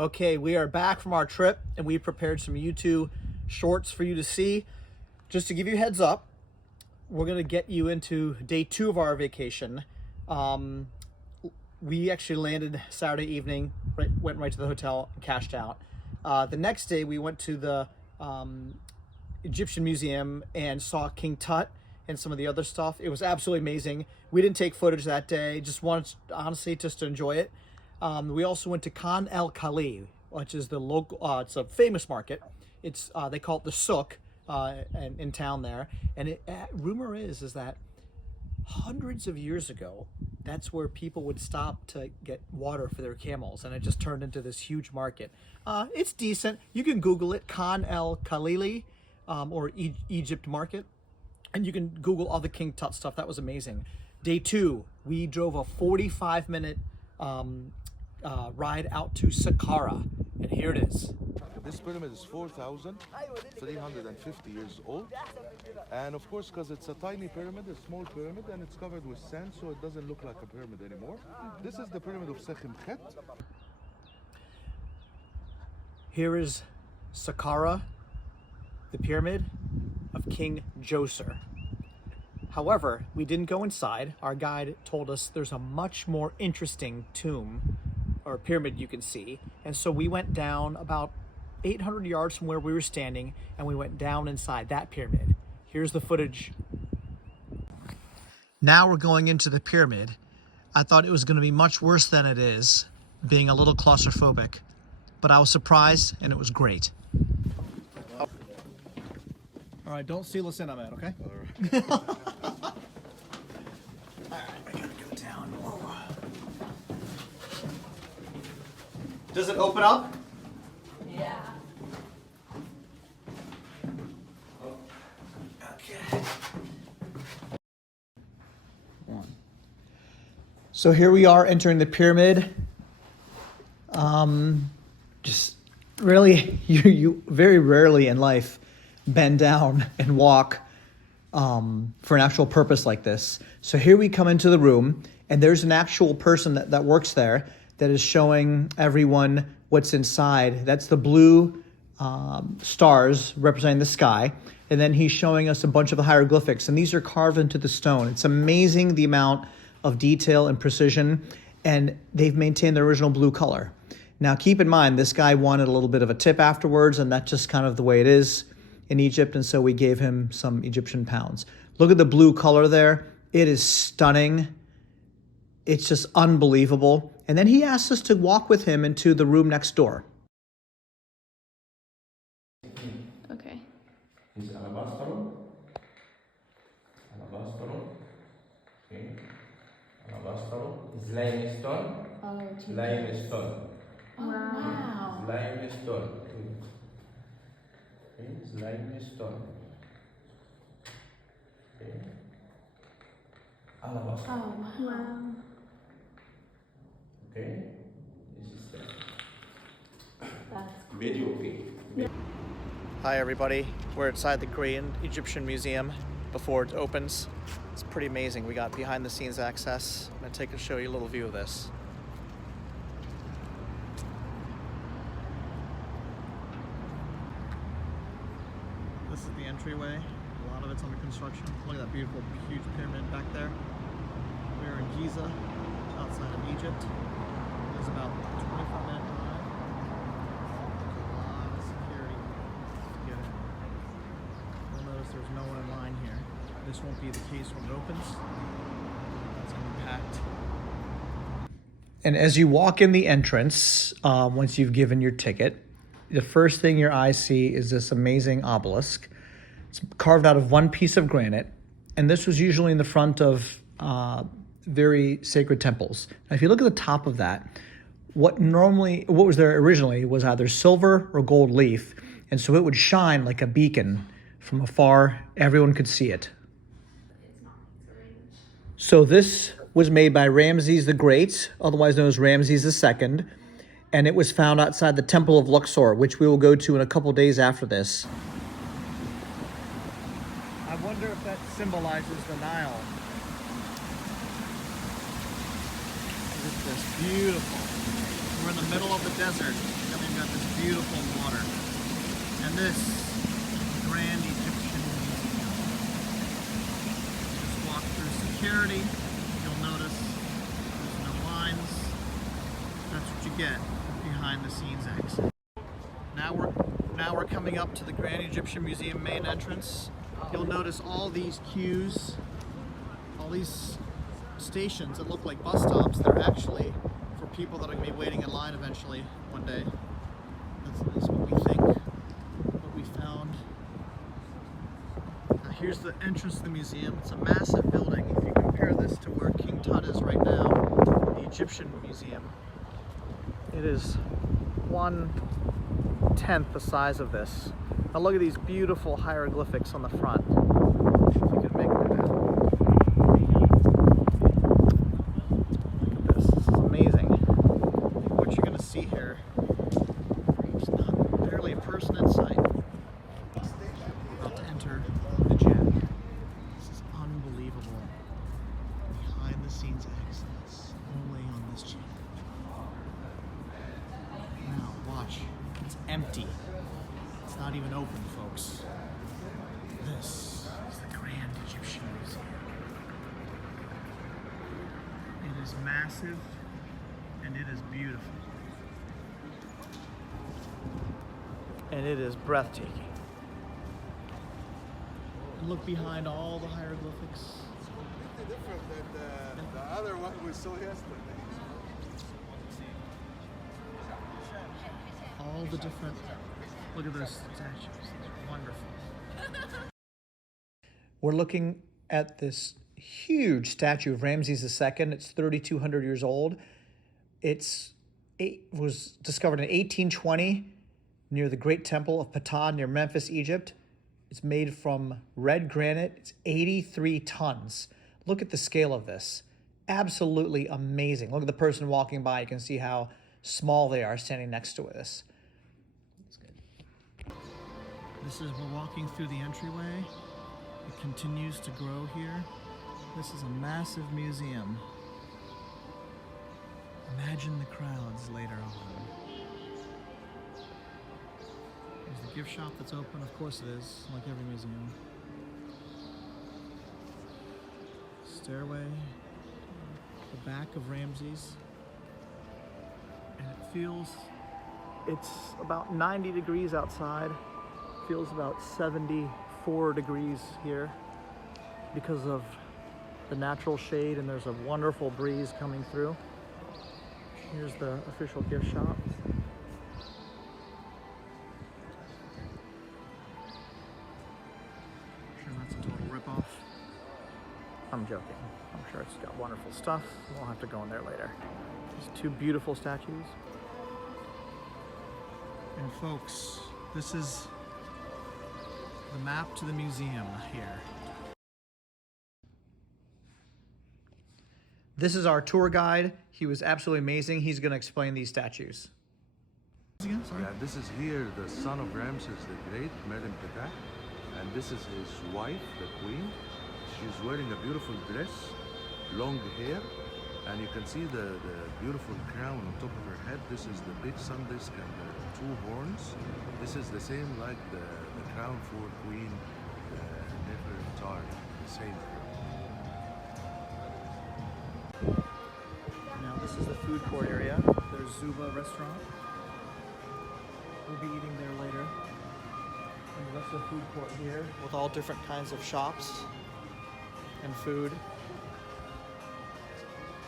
Okay, we are back from our trip and we prepared some YouTube shorts for you to see. Just to give you a heads up, we're gonna get you into day 2 of our vacation. We actually landed Saturday evening, went right to the hotel and cashed out. The next day we went to the Egyptian Museum and saw King Tut and some of the other stuff. It was absolutely amazing. We didn't take footage that day, just wanted, honestly, just to enjoy it. We also went to Khan El Khali, which is the local, it's a famous market. It's, they call it the Souk in town there. And rumor is that hundreds of years ago, that's where people would stop to get water for their camels. And it just turned into this huge market. It's decent. You can Google it, Khan El Khalili, or Egypt market. And you can Google all the King Tut stuff. That was amazing. Day 2, we drove a 45-minute ride out to Saqqara, and here it is. This pyramid is 4,350 years old, and of course, because it's a tiny pyramid, a small pyramid, and it's covered with sand, so it doesn't look like a pyramid anymore. This is the pyramid of Saqqara. Here is Saqqara, the pyramid of King Djoser. However, we didn't go inside. Our guide told us there's a much more interesting tomb or pyramid you can see. And so we went down about 800 yards from where we were standing and we went down inside that pyramid. Here's the footage. Now we're going into the pyramid. I thought it was going to be much worse than it is, being a little claustrophobic, but I was surprised and it was great. All right, don't seal us in on that, okay? All right. All right, I gotta go down. Whoa. Does it open up? Yeah. Okay. So here we are entering the pyramid. Just really, you very rarely in life bend down and walk for an actual purpose like this. So here we come into the room and there's an actual person that works there that is showing everyone what's inside. That's the blue stars representing the sky. And then he's showing us a bunch of hieroglyphics, and these are carved into the stone. It's amazing the amount of detail and precision, and they've maintained the original blue color. Now keep in mind, this guy wanted a little bit of a tip afterwards, and that's just kind of the way it is in Egypt, and so we gave him some Egyptian pounds. Look at the blue color there. It is stunning. It's just unbelievable. And then he asked us to walk with him into the room next door. Okay. Is alabastro. Alabastro. Okay. Alabastro is limestone. Oh, Limestone. wow. Limestone. Okay. It's limestone. Okay. Alabastro. Oh, wow. Okay. This is That's video. Okay. Hi everybody, we're inside the Great Egyptian Museum before it opens. It's pretty amazing. We got behind the scenes access. I'm gonna show you a little view of this. This is the entryway. A lot of it's under construction. Look at that beautiful, huge pyramid back there. We're in Giza, outside of Egypt. It's about a 25-minute drive. A lot of security to get in. You'll notice there's no one in line here. This won't be the case when it opens. It's gonna be packed. And as you walk in the entrance, once you've given your ticket, the first thing your eyes see is this amazing obelisk. It's carved out of one piece of granite, and this was usually in the front of very sacred temples. Now, if you look at the top of that, what was there originally was either silver or gold leaf, and so it would shine like a beacon from afar. Everyone could see it. So this was made by Ramses the Great, otherwise known as Ramses II, and it was found outside the Temple of Luxor, which we will go to in a couple days after this. I wonder if that symbolizes the Nile. Look at this, beautiful. We're in the middle of the desert, and beautiful water. And this is the Grand Egyptian Museum. Just walk through security. You'll notice there's no lines. That's what you get behind the scenes exit. Now we're coming up to the Grand Egyptian Museum main entrance. You'll notice all these queues, all these stations that look like bus stops. They're actually for people that are going to be waiting in line eventually one day. That's what we think, what we found. Now here's the entrance to the museum. It's a massive building. If you compare this to where King Tut is right now, the Egyptian Museum, it is 1/10 the size of this. Now look at these beautiful hieroglyphics on the front. If you can make that out. Look at this. This is amazing. What you're going to see here, there's not barely a person in sight. We're about to enter the jet. This is unbelievable. Behind the scenes exits only on this channel. Now watch. It's empty. It's not even open, folks. This is the Grand Egyptian Museum. It is massive and it is beautiful. And it is breathtaking. And look behind all the hieroglyphics. It's different than the other one we saw yesterday. All the different, look at those statues, they're wonderful. We're looking at this huge statue of Ramses II. It's 3,200 years old. It was discovered in 1820 near the Great Temple of Ptah near Memphis, Egypt. It's made from red granite. It's 83 tons. Look at the scale of this. Absolutely amazing. Look at the person walking by. You can see how small they are standing next to this. We're walking through the entryway. It continues to grow here. This is a massive museum. Imagine the crowds later on. There's the gift shop that's open. Of course it is, like every museum. Stairway. The back of Ramses. And it's about 90 degrees outside. Feels about 74 degrees here because of the natural shade, and there's a wonderful breeze coming through. Here's the official gift shop. I'm sure that's a total ripoff. I'm joking. I'm sure it's got wonderful stuff. We'll have to go in there later. There's two beautiful statues. And folks, this is the map to the museum here. This is our tour guide. He was absolutely amazing. He's going to explain these statues. Again, sorry. Yeah, this is here the son of Ramses the Great, Madam Ptah, and this is his wife, the queen. She's wearing a beautiful dress, long hair, and you can see the beautiful crown on top of her head. This is the big sun disk and the two horns. This is the same like the crown for Queen Nefertari, the same. Now this is the food court area. There's Zuba restaurant. We'll be eating there later. And the rest of the food court here with all different kinds of shops and food.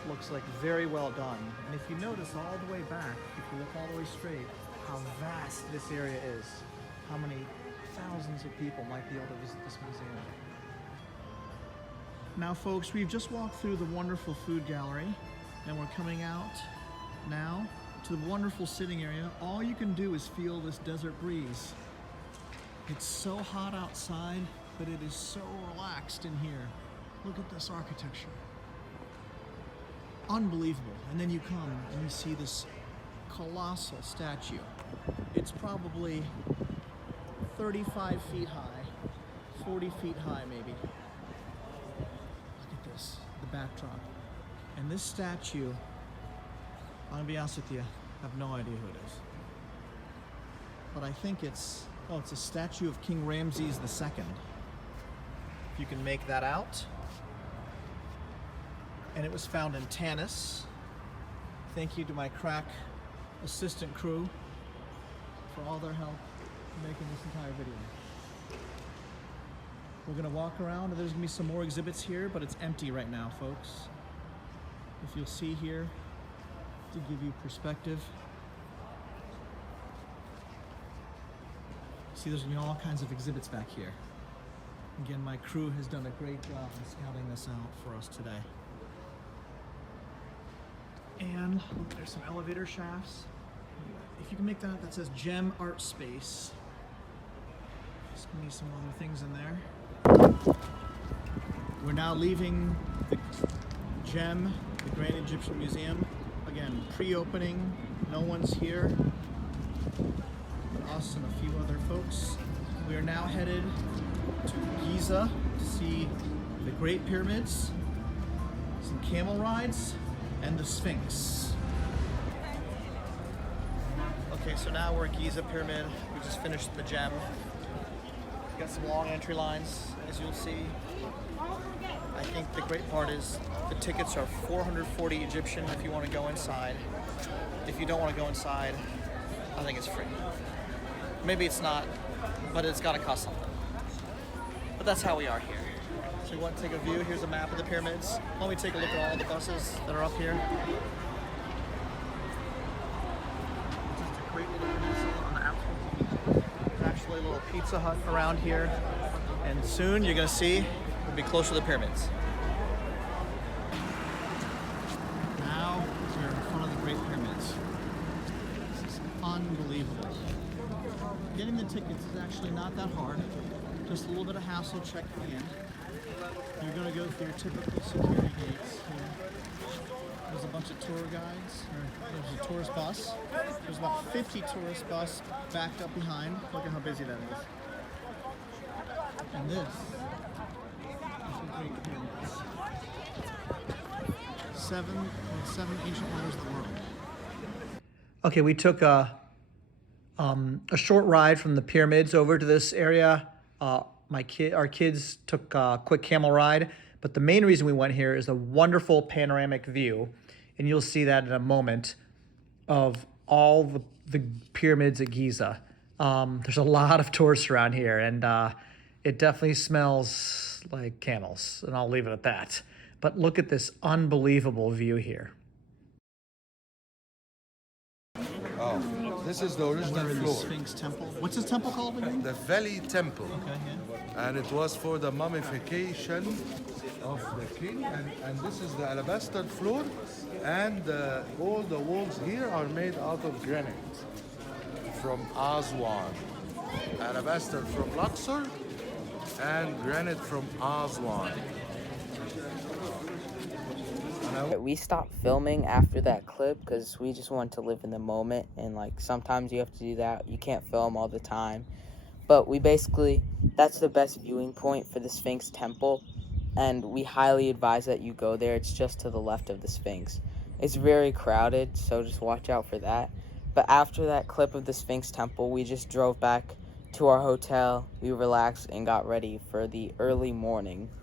Looks like very well done. And if you notice all the way back, if you look all the way straight, how vast this area is. How many thousands of people might be able to visit this museum. Now folks, we've just walked through the wonderful food gallery and we're coming out now to the wonderful sitting area. All you can do is feel this desert breeze. It's so hot outside, but it is so relaxed in here. Look at this architecture. Unbelievable. And then you come and you see this colossal statue. It's probably 35 feet high, 40 feet high maybe. Look at this, the backdrop. And this statue, I'm gonna be honest with you, I have no idea who it is. but I think it's a statue of King Ramses II. If you can make that out. And it was found in Tanis. Thank you to my crack assistant crew for all their help in making this entire video. We're gonna walk around, and there's gonna be some more exhibits here, but it's empty right now, folks. If you'll see here, to give you perspective. See, there's gonna be all kinds of exhibits back here. Again, my crew has done a great job in scouting this out for us today. And there's some elevator shafts. If you can make that says Gem Art Space. There's gonna be some other things in there. We're now leaving the Gem, the Grand Egyptian Museum. Again, pre-opening, no one's here. But us and a few other folks. We are now headed to Giza to see the Great Pyramids, some camel rides, and the Sphinx. Okay, so now we're at Giza Pyramid. We just finished the Gem. Got some long entry lines, as you'll see. I think the great part is the tickets are 440 Egyptian if you want to go inside. If you don't want to go inside, I think it's free. Maybe it's not, but it's got to cost something. But that's how we are here. So you want to take a view? Here's a map of the pyramids. Let me take a look at all the buses that are up here. Just a great little peninsula on the outskirts. There's actually a little Pizza Hut around here. And soon you're going to see we'll be closer to the pyramids. Now we're in front of the Great Pyramids. This is unbelievable. Getting the tickets is actually not that hard. Just a little bit of hassle checking in. You're going to go through your typical security gates here. There's a bunch of tour guides. There's a tourist bus. There's about 50 tourist bus backed up behind. Look at how busy that is. And this is the Great Pyramids. Seven ancient wonders of the world. Okay, we took a short ride from the pyramids over to this area. Our kids took a quick camel ride, but the main reason we went here is a wonderful panoramic view, and you'll see that in a moment, of all the pyramids at Giza. There's a lot of tourists around here, and it definitely smells like camels, and I'll leave it at that. But look at this unbelievable view here. Oh, this is the original We're in the floor. Sphinx Temple. What's this temple called again? The Valley Temple. Okay, yeah. And it was for the mummification of the king. And this is the alabaster floor. And all the walls here are made out of granite from Aswan. Alabaster from Luxor and granite from Aswan. We stopped filming after that clip because we just wanted to live in the moment, and like sometimes you have to do that. You can't film all the time, but that's the best viewing point for the Sphinx Temple, and we highly advise that you go there. It's just to the left of the Sphinx. It's very crowded, so just watch out for that. But after that clip of the Sphinx Temple, we just drove back to our hotel. We relaxed and got ready for the early morning.